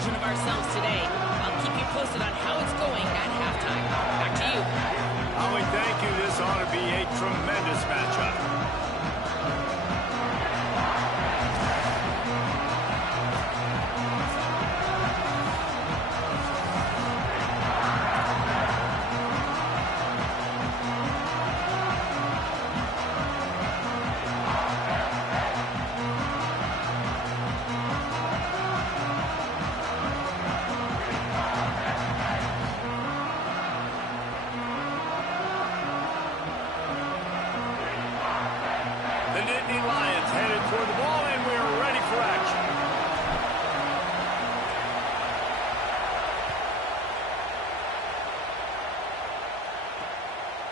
version of ourselves today. I'll keep you posted on how it's going at halftime. Back to you. Holly, thank you. This ought to be a tremendous matchup.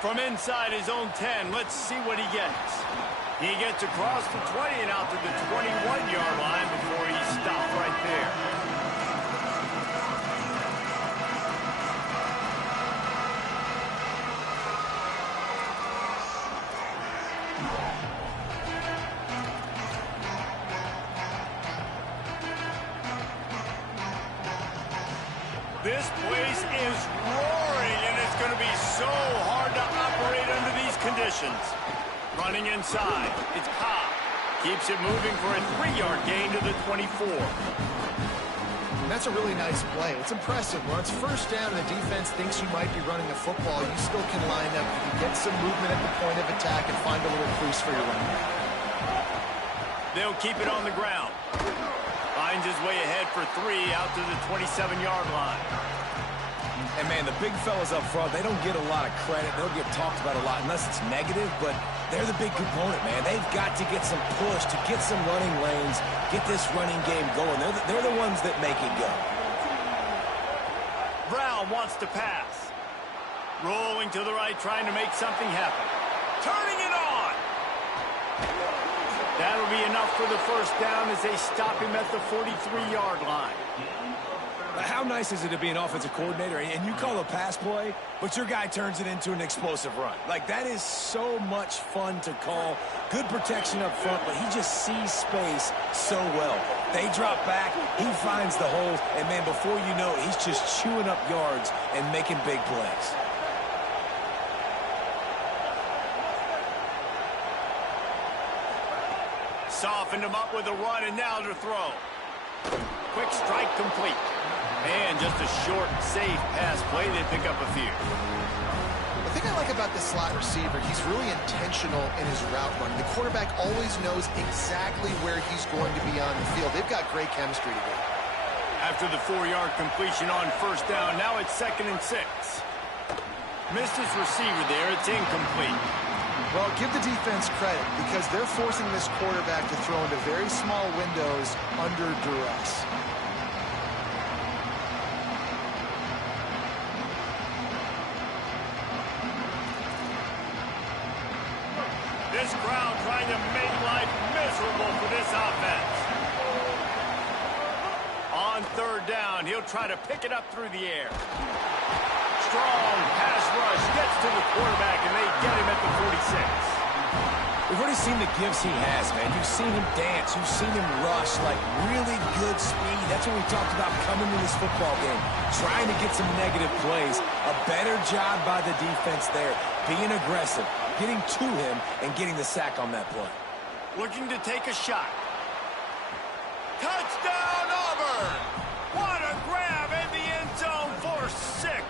From inside his own 10, let's see what he gets. He gets across the 20 and out to the 21-yard line before he stopped right there. This place is roaring, and it's going to be so hard to operate under these conditions. Running inside, it's Cobb. Keeps it moving for a 3-yard gain to the 24. And that's a really nice play. It's impressive. When it's first down and the defense thinks you might be running a football, you still can line up. You can get some movement at the point of attack and find a little crease for your running back. They'll keep it on the ground. Finds his way ahead for 3 out to the 27-yard line. And, man, the big fellas up front, they don't get a lot of credit. They'll get talked about a lot unless it's negative, but they're the big component, man. They've got to get some push to get some running lanes, get this running game going. They're the ones that make it go. Brown wants to pass. Rolling to the right, trying to make something happen. Turning it on! That'll be enough for the first down as they stop him at the 43-yard line. How nice is it to be an offensive coordinator and you call a pass play, but your guy turns it into an explosive run? Like, that is so much fun to call. Good protection up front, but he just sees space so well. They drop back, he finds the holes, and, man, before you know it, he's just chewing up yards and making big plays. Softened him up with a run, and now to throw. Quick strike complete. And just a short, safe pass play. They pick up a few. The thing I like about this slot receiver, he's really intentional in his route run. The quarterback always knows exactly where he's going to be on the field. They've got great chemistry together. After the 4-yard completion on first down, now it's 2nd and 6. Missed his receiver there. It's incomplete. Well, give the defense credit because they're forcing this quarterback to throw into very small windows under duress. This crowd trying to make life miserable for this offense. On 3rd down, he'll try to pick it up through the air. Strong pass rush gets to the quarterback, and they get him at the 46. We've already seen the gifts he has, man. You've seen him dance. You've seen him rush, like really good speed. That's what we talked about coming to this football game, trying to get some negative plays. A better job by the defense there, being aggressive, getting to him, and getting the sack on that play. Looking to take a shot. Touchdown, Auburn! What a grab in the end zone for 6.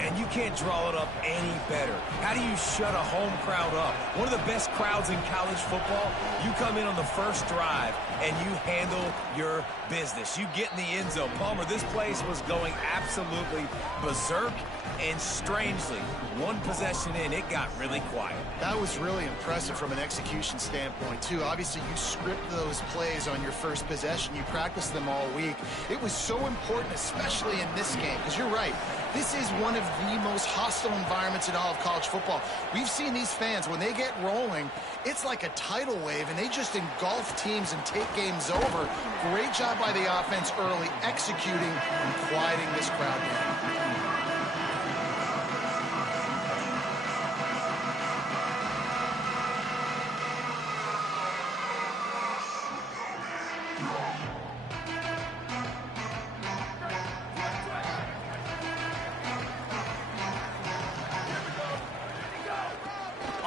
And you can't draw it up any better. How do you shut a home crowd up? One of the best crowds in college football, you come in on the first drive and you handle your business. You get in the end zone. Palmer, this place was going absolutely berserk, and strangely, one possession in, it got really quiet. That was really impressive from an execution standpoint, too. Obviously, you script those plays on your first possession. You practice them all week. It was so important, especially in this game, because you're right. This is one of the most hostile environments in all of college football. We've seen these fans, when they get rolling, it's like a tidal wave, and they just engulf teams and take games over. Great job by the offense early, executing and quieting this crowd down.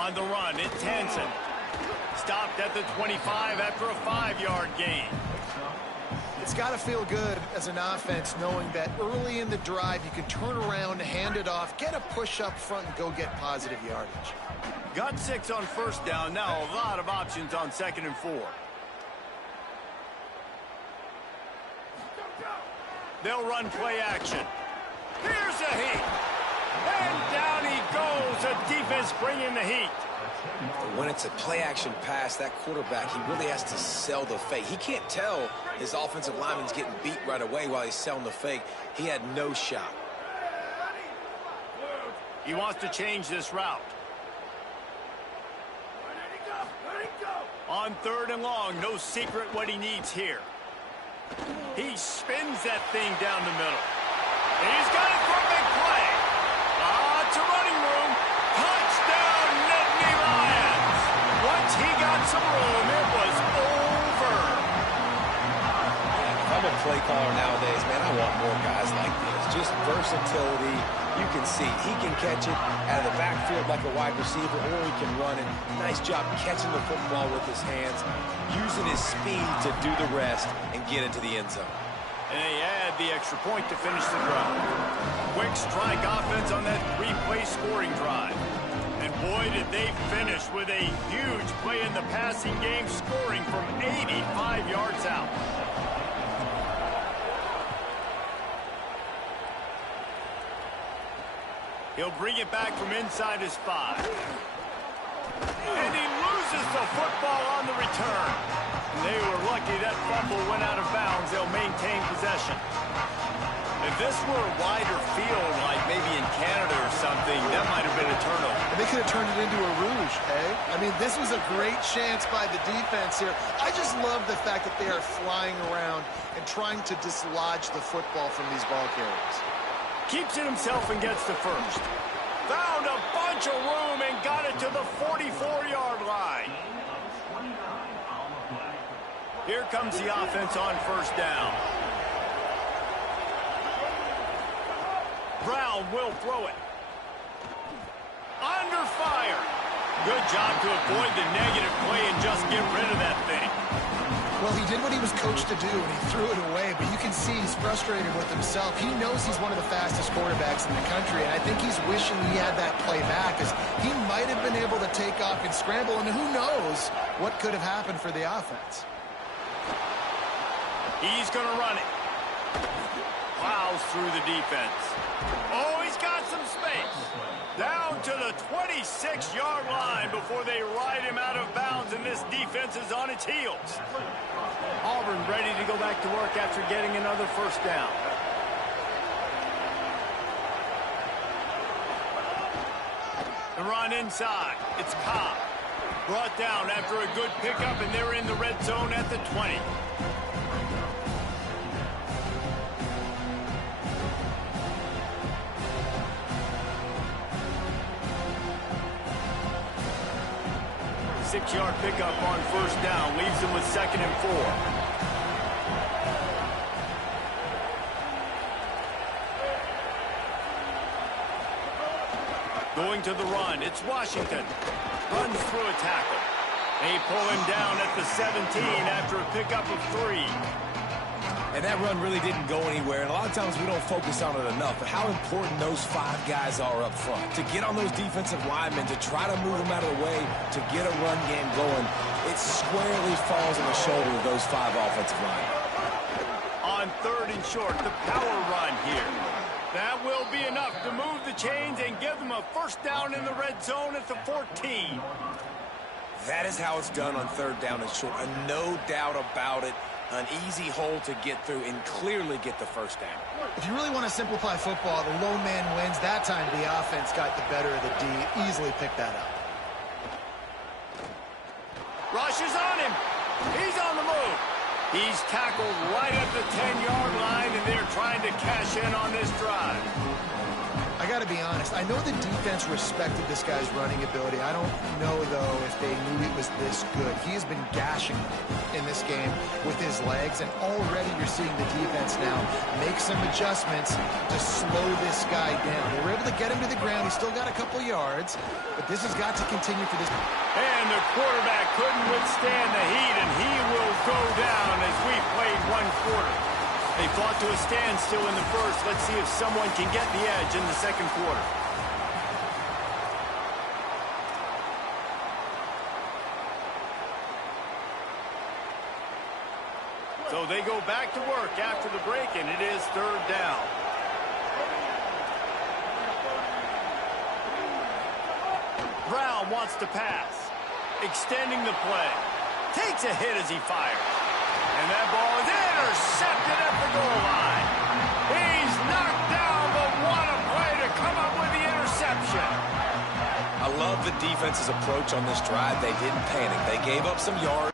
On the run, it's Hansen. Stopped at the 25 after a 5-yard gain. It's got to feel good as an offense knowing that early in the drive you can turn around, hand it off, get a push up front, and go get positive yardage. Got 6 on first down. Now a lot of options on 2nd and 4. They'll run play action. Here's a heat. And down he goes. The defense bringing the heat. When it's a play-action pass, that quarterback, he really has to sell the fake. He can't tell his offensive lineman's getting beat right away while he's selling the fake. He had no shot. He wants to change this route. On 3rd and long, no secret what he needs here. He spins that thing down the middle. He's got it for a big play. Lots of running room. Touchdown, Nittany Lions. Once he got some room, it was over. If I'm a play caller nowadays, man, I want more guys like this. Just versatility. You can see he can catch it out of the backfield like a wide receiver, or he can run it. Nice job catching the football with his hands, using his speed to do the rest and get into the end zone. And they add the extra point to finish the drive. Quick strike offense on that 3-play scoring drive. And boy, did they finish with a huge play in the passing game, scoring from 85 yards out. He'll bring it back from inside his 5. And he loses the football on the return. They were lucky that fumble went out of bounds. They'll maintain possession. If this were a wider field, like maybe in Canada or something, that might have been a turnover. They could have turned it into a rouge, eh? I mean, this was a great chance by the defense here. I just love the fact that they are flying around and trying to dislodge the football from these ball carriers. Keeps it himself and gets the first. Found a bunch of room and got it to the 44-yard line. Here comes the offense on first down. Brown will throw it. Under fire. Good job to avoid the negative play and just get rid of that thing. Well, he did what he was coached to do, and he threw it away, but you can see he's frustrated with himself. He knows he's one of the fastest quarterbacks in the country, and I think he's wishing he had that play back, because he might have been able to take off and scramble, and who knows what could have happened for the offense. He's going to run it. Plows through the defense. Oh, he's got some space. Down to the 26-yard line before they ride him out of bounds, and this defense is on its heels. Auburn ready to go back to work after getting another first down. The run inside. It's Cobb. Brought down after a good pickup, and they're in the red zone at the 20. Six-yard pickup on first down. Leaves them with 2nd and 4. Going to the run. It's Washington. Runs through a tackle. They pull him down at the 17 after a pickup of 3. And that run really didn't go anywhere, and a lot of times we don't focus on it enough, but how important those 5 guys are up front. To get on those defensive linemen, to try to move them out of the way, to get a run game going, it squarely falls on the shoulder of those 5 offensive linemen. On 3rd and short, the power run here. That will be enough to move the chains and give them a first down in the red zone at the 14. That is how it's done on 3rd down and short, and no doubt about it. An easy hole to get through and clearly get the first down. If you really want to simplify football, the low man wins. That time the offense got the better of the D. Easily picked that up. Rush is on him. He's on the move. He's tackled right at the 10-yard line, and they're trying to cash in on this drive. I got to be honest. I know the defense respected this guy's running ability. I don't know, though, if they knew he was this good. He has been gashing in this game with his legs, and already you're seeing the defense now make some adjustments to slow this guy down. They were able to get him to the ground. He's still got a couple yards, but this has got to continue for this. And the quarterback couldn't withstand the heat, and he will go down as we played one quarter. They fought to a standstill in the first. Let's see if someone can get the edge in the second quarter. So they go back to work after the break, and it is third down. Brown wants to pass. Extending the play. Takes a hit as he fires. And that ball is intercepted at the goal line. He's knocked down, but what a play to come up with the interception. I love the defense's approach on this drive. They didn't panic. They gave up some yards.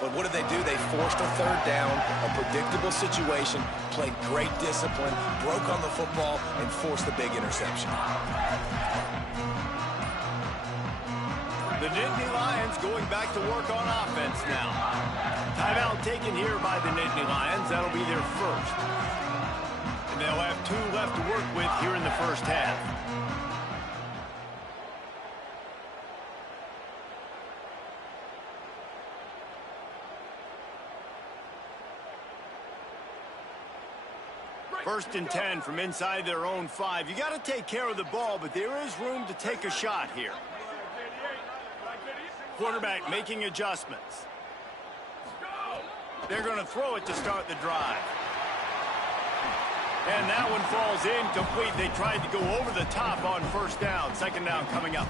But what did they do? They forced a third down, a predictable situation, played great discipline, broke on the football, and forced the big interception. The Nittany Lions going back to work on offense now. Timeout taken here by the Nittany Lions. That'll be their first. And they'll have 2 left to work with here in the first half. First and 10 from inside their own 5. You got to take care of the ball, but there is room to take a shot here. Quarterback making adjustments. They're going to throw it to start the drive. And that one falls incomplete. They tried to go over the top on first down. Second down coming up.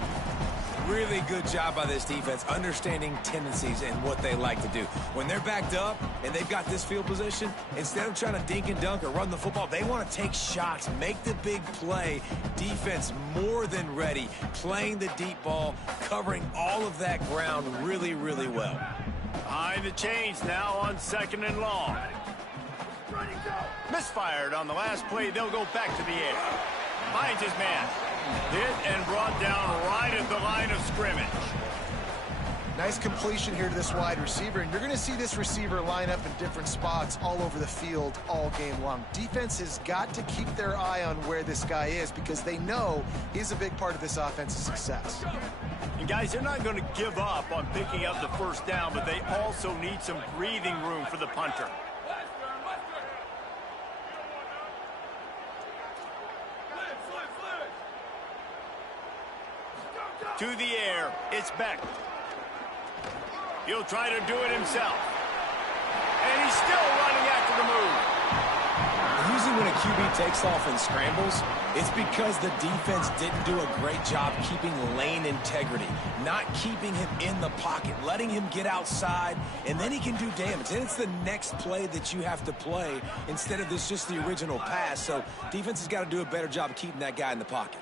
Really good job by this defense, understanding tendencies and what they like to do. When they're backed up and they've got this field position, instead of trying to dink and dunk or run the football, they want to take shots, make the big play. Defense more than ready, playing the deep ball, covering all of that ground really, really well. Behind the chains now on second and long. Misfired on the last play. They'll go back to the air. Finds his man. Hit and brought down right at the line of scrimmage. Nice completion here to this wide receiver, and you're going to see this receiver line up in different spots all over the field all game long. Defense has got to keep their eye on where this guy is because they know he's a big part of this offense's success. And guys, they're not going to give up on picking up the first down, but they also need some breathing room for the punter. To the air, it's Beck. He'll try to do it himself. And he's still running after the move. Usually when a QB takes off and scrambles, it's because the defense didn't do a great job keeping lane integrity, not keeping him in the pocket, letting him get outside, and then he can do damage. Then it's the next play that you have to play instead of this just the original pass. So defense has got to do a better job of keeping that guy in the pocket.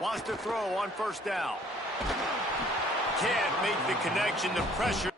Wants to throw on first down. Can't make the connection, the pressure.